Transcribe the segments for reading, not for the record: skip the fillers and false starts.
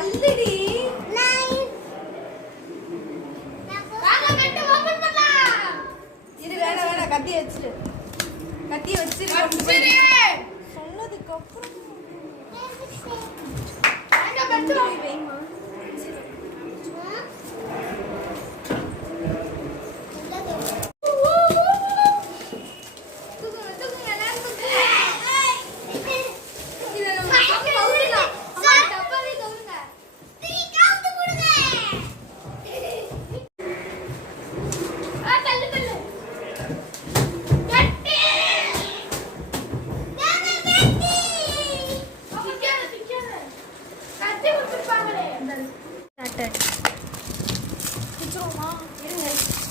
தள்ளுடி. வாங்க மெட்டு ஓபன் பண்ணலாம். இது வேணா கத்தி வச்சிரு. கத்தி வச்சிரு. சொன்னதுக்கு அப்புறம் வாங்க மெட்டு வைமா.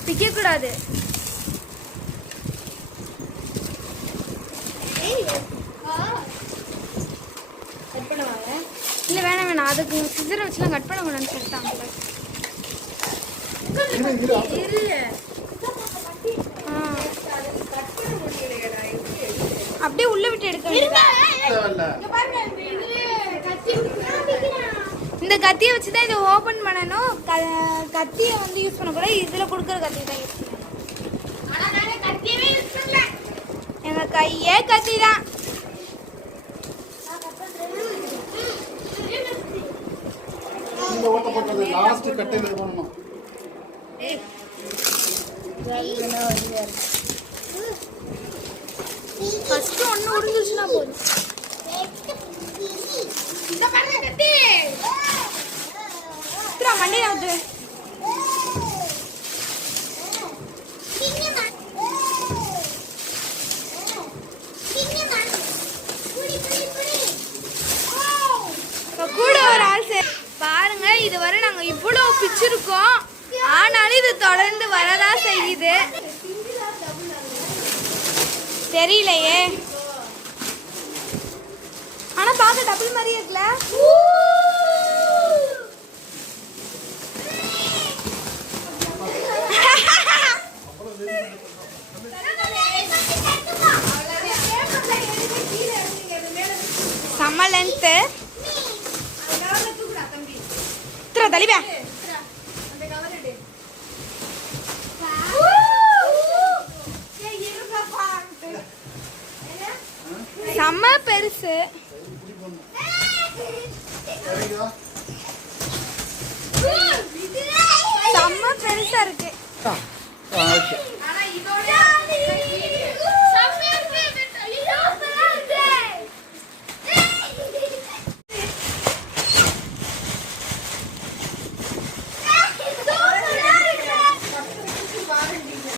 பிக்க கூடாது. கட் பண்ணுவாங்க. இல்லை வேணாம் அதுக்கு சிசரை வச்சுலாம் கட் பண்ண கூடாதுன்னு சொல்லிட்டாங்க. அப்படியே உள்ள விட்டு எடுக்க. இந்த கத்தியை வச்சு தான் இதை ஓபன் பண்ணணும். கத்தியை வந்து யூஸ் பண்ணக்கூடாது. இதில் கொடுக்குற கத்தி தான் யூஸ் பண்ணணும். எங்கள் கையே கத்தி தான். ஃபர்ஸ்ட் ஒன்று உறிஞ்சிச்சுன்னா போதும். மண்டையை விட்டு கூட ஒரு ஆள் பாருங்க. இதுவரை நாங்க இவ்வளவு பிச்சிருக்கோம். ஆனாலும் இது தொடர்ந்து வரதா செய்யுது. தெரியலையே. ஆனா பார்க்க டபுள் மாதிரி இருக்குல்ல. செம்ம லென்த்து. தலிபா செம்ம பெருசு. செம்ம பெருசா இருக்கு.